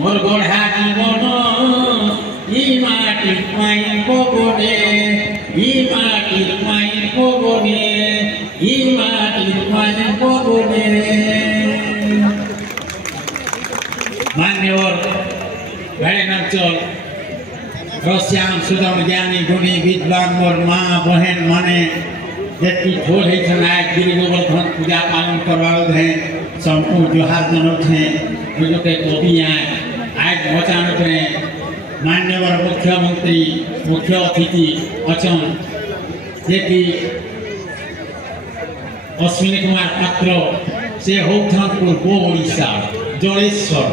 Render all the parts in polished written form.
मोर गढ़ा जीवन इ माटी माई पवने इ माटी माई पवने इ माटी माई पवने। मान्यवर भेड़ेनाचल रश्याम सुदम ज्ञानी गुणी विद्वान मोर माँ बहन माने जी ठोल है गिरी गोवर्धन पूजा पालन करवा हैं संपूर्ण जोहार जनक हैं जो के कवि आज मचानक मान्यवर मुख्यमंत्री मुख्य अतिथि अचन जे कि अश्विनी कुमार पात्र से होथन पूर्व ओडिशा जलेश्वर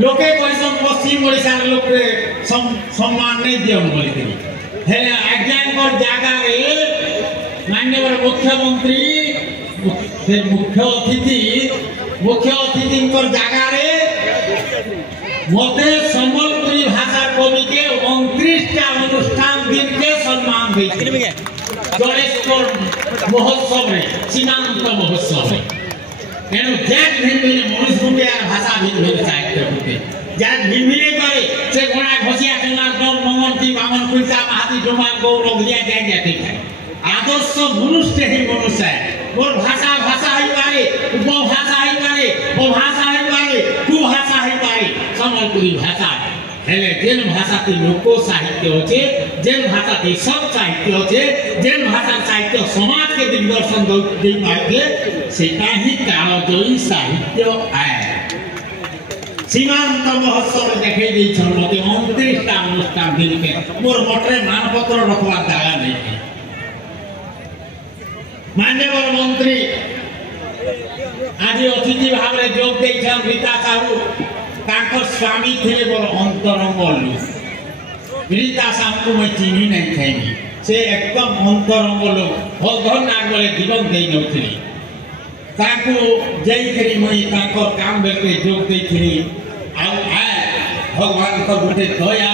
लोके परिसम पश्चिम ओडिशा लोके सम्मान नहीं दियम बोलते हेले आज्ञानकर जागा रे माननीय मुख्यमंत्री मुख्य अतिथि जागा रे मते संबलपुरी भाषा कवि के 29टा अनुष्ठान दिन के सम्मान देते जलेश्वर महोत्सव रे सीमांत महोत्सव रे एनु जैक भिन्न मनुष्य रूपे भाषा भिन्न साहित्य रूपे जैक भिन्न करे से घोड़ा घोसिया कुमार गौ मंगनती बामन कुलता महाती डोमा गौरव लिया जैक जाते है आदर्श मनुष्य ही मनुष्य है और भाषा भाषा ही पारे उपभाषा ही पारे उपभाषा ही पारे कुभाषा ही पारे संबलपुरी भाषा हेले जेन भाषा ती लोको साहित्य होचे जेन भाषा ती सब साहित्य होचे जेन भाषा साहित्य समाज के दिग्दर्शन दे पाए सेटा ही कालजयी साहित्य आए सीमांत महोत्सव देखे दी छन मते 29टा अनुष्ठान दिन के मोर मटरे मानपत्र रखवा दागा नहीं मान्यवर मंत्री आज अतिथि भाव रे जोग दे छन रीता साहू ताकर स्वामी थे बोल अंतरंग लोग रीता साहू को मैं चिन्ही नहीं थी से एकदम अंतरंग लोग हलधर नाग बोले जीवन दे नथली ताको जई करी मई ताकर काम बेके जोग दे थी आ भगवान को गुटे दया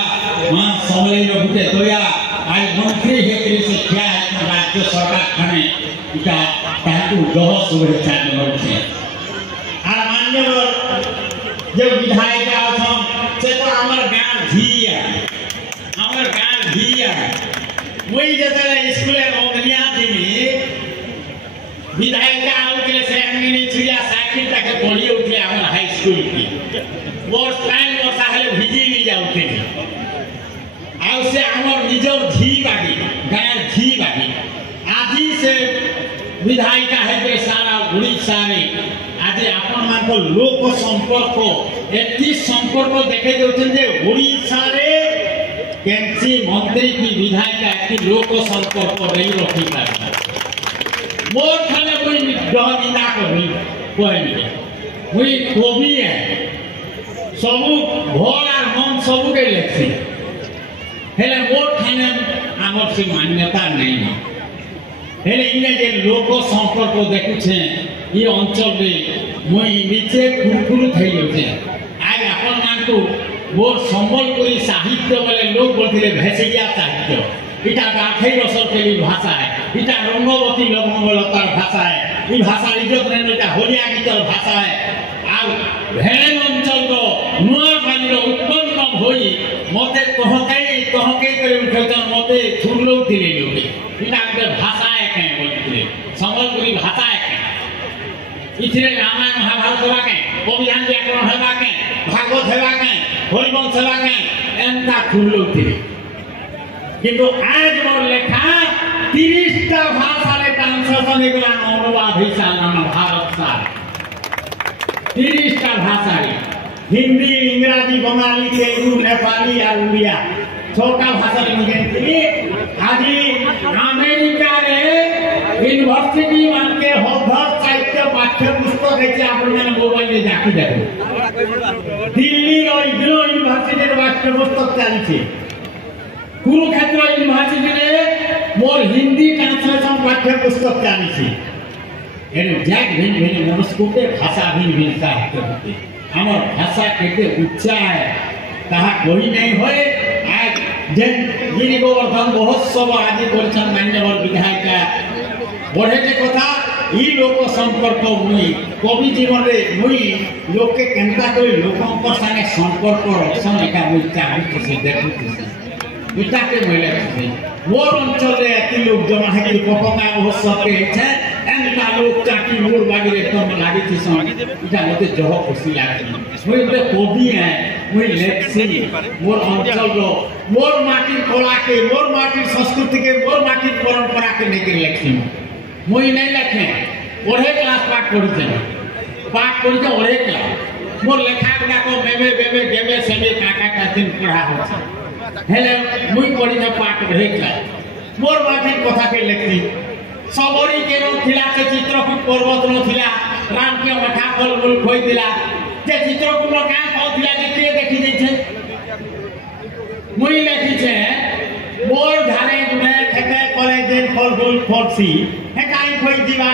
मां समले रो गुटे दया आज मंत्री हे करी से क्या राज्य सरकार खाने इटा ताको गह शुभेच्छा नरछे आ मान्यवर जो विधायक आथम से तो हमर गांव झिया हमर गांव झिया वही जतले स्कूल में रोगनिया दिनी विधायक आउ के से अंगनी छुया साइकिल तक बोली उठे हमर हाई स्कूल की वो टाइम वो साहले भिजी नहीं जाउते आउ से हमर निजर झी बागी गांव झी बागी आदि से विधायक है के सारा उड़ीसा रे आज आपण मान को लोक संपर्क एति संपर्क देखे देउछन जे ओडिसा रे केंसी मंत्री की विधायक एति लोक संपर्क रही रखी पार मोर खाने कोई डहनिना करी कोई कोई कवि है सब भोर और मन सब के लेखी हेले मोर खाने आमर से मान्यता नहीं है हेले इने जे लोक संपर्क देखुछे ये अंचल में मुई नीचे कुरकुरु थई होते आज अपन मान को मोर संबलपुरी साहित्य वाले लोग बोलते भेसिया साहित्य इटा गाठे रसर के भाषा है इटा रंगवती लवंगलतार भाषा है ई भाषा इज्जत ने इटा होलिया गीतर भाषा है आ भेन अंचल रो नुआ पानी रो उत्पन्न होई मते कहके करे उठतन मते छुरलो दिले लोगे इटा के भाषा है के बोलते संबलपुरी भाषा है इथरे रामायण महाभारत हेबा के अभिधान व्याकरण हेबा के भागवत हेबा के हरिवंश हेबा के एंता खुल्लो थिले किंतु आज मोर लेखा 30टा भाषा रे ट्रांसलेशन हेबला अनुवादित भारत साल 30टा भाषा रे हिंदी इंग्रजी बंगाली तेलुगु नेपाली और उड़िया 6टा भाषा रे मुझे आज अमेरिका रे यूनिवर्सिटी मान के हर साहित्य पाठ्य पुस्तक है आप मोबाइल में जाके देखो दिल्ली रो इग्नो यूनिवर्सिटी रे पाठ्य पुस्तक चलछि कुरुक्षेत्र यूनिवर्सिटी रे मोर हिंदी ट्रांसलेशन पाठ्य पुस्तक चलछि एनु जैक भिन्न भिन्न मनुष्य के भाषा भिन्न साहित्य होते हमर भाषा केते उच्चा है ताहा कोई नहीं होए आज जेन गिरी गोवर्धन महोत्सव आदि करछन मान्यवर विधायक बढ़े के कथा ई लोक संपर्क मुई कवि जीवन रे मुई लोके केनता कोई लोकंकर संगे संपर्क रखसन एका मुई चाहू से देखु इटा के मिले मोर अंचल रे एति लोग जमा है कि पपंगा महोत्सव के छै एनका लोग चाटी मोर बागी रे कम लागी थी सन इटा मते जह खुशी लागे मुई बे कवि है मुई लेखसी मोर अंचल रो मोर माटी कला के मोर माटी संस्कृति के मोर माटी परंपरा के लेके लेखसी मुई नहीं लेखे ओढ़े क्लास पाठ पढ़ी ओढ़े क्लास मोर लेखा गुड़ा को बेबे बेबे गेबे सेबे काका का दिन पढ़ा होछ हेले मुई पढ़ी न पाठ ओढ़े क्लास मोर माटी कथा के लेखी सबरी के रो थिला से चित्रकूट पर्वत रो थिला राम के मठा फल फूल खोई दिला जे चित्रकूट रो का फल थिला जे के देखि दै छै मुई लेखी छै मोर धारे दुने खेते करे जे फल फूल फरसी हेकाई खोई दिवा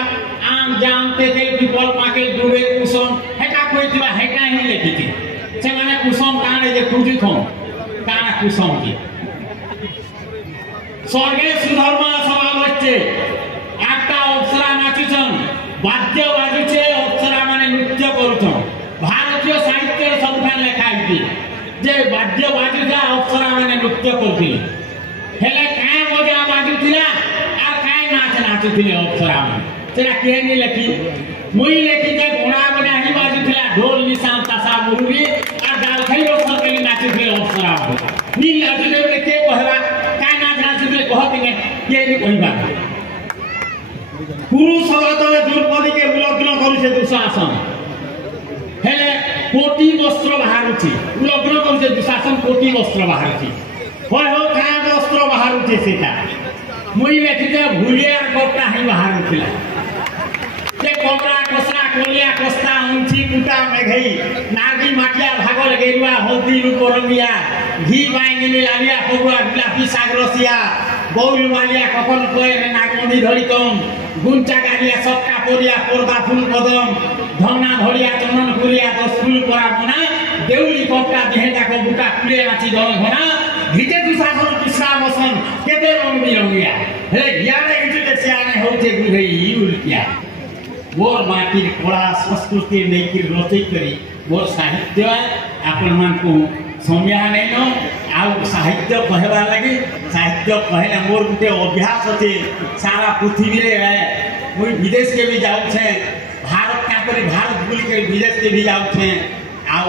आम जाम तेल पिपल पाके डुबे कुसुम हेका खोई दिवा हेका ही लेखी थी से माने कुसुम काने जे खुजी थो काना कुसुम की स्वर्गे सुधर्म सभा बच्चे आठटा अप्सरा नाचुछन वाद्य बाजुछे अप्सरा माने नृत्य करूछन भारतीय साहित्य सबठान लेखा आइती जे वाद्य बाजुछा अप्सरा माने नृत्य करथि हेले काए बजा बाजुथिला आ काए नाच नाचुथिले अप्सरा माने सेरा के नि लेखी मुई लेखी जे घोड़ा बजा ही बाजुथिला ढोल निशान तासा मुरुरी आ डाल खई अप्सर के नाचुथिले अप्सरा माने नी लाजुले के कहला काए नाच नाचुथिले कहतिने के नि कहिबा पुरुष सगतवे द्रौपदी के उलग्न करूछे दुशासन हेले कोटी वस्त्र बाहरुछि उलग्न करूछे दुशासन कोटी वस्त्र बाहरुछि होय हो काय वस्त्र बाहरुछि सेटा मुई लेखिते भुलिया गोटा ही बाहरुथिला जे कोमरा कोसरा कोलिया कोस्ता उंची कुटा मेघई नागी माटिया भागल गेरुआ हल्दी रूपरंगिया घी बांगिनी लालिया फगुआ गुलाबी सागरसिया गौल मालिया कपन कोए नागमणि धरिकम गुंचा गालिया सबका पोरिया पर्दा फूल कदम धमना धरिया चंदन पुरिया दस फूल परा बना देउली कपटा देहटा को बुटा कुले नाची दल घना घिते दुशासन कृष्णा बसन केते रंग बिरंगिया हे याने इजुते सियाने होते गुरई उल्टिया मोर माटिर कला संस्कृति नेकी रोचई करी मोर साहित्य आपन मान को सम्या नै न आ साहित्य कहबा लागि साहित्य कहले मोर गुटे अभ्यास अछि सारा पृथ्वी रे मुई विदेश के भी जाउ छे भारत का करी भारत बुली के विदेश के भी जाउ छे आ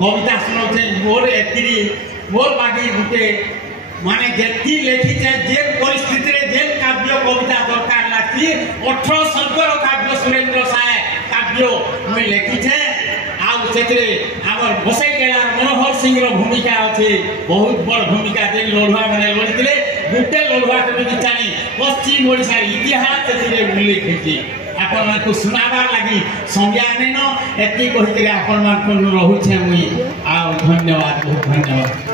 कविता सुनो छे मोर एतिरी मोर बागी गुटे माने जेती लेखी छे जे परिस्थिति रे जे काव्य कविता दरकार लागती 18 सर्गर काव्य सुरेंद्र साय काव्य मुई लेखी छे सेतरे आगर बसई केलार मनोहर सिंह रो भूमिका अछि बहुत बड़ भूमिका दे लोढ़वा माने लड़िले गुटे लोढ़वा के बिचानी पश्चिम ओडिसा इतिहास सेतरे उल्लेख अछि आपन मान को सुनाबा लागि संज्ञा नै न एति कहि के आपन मान को रहु छे मुई आ धन्यवाद बहुत धन्यवाद।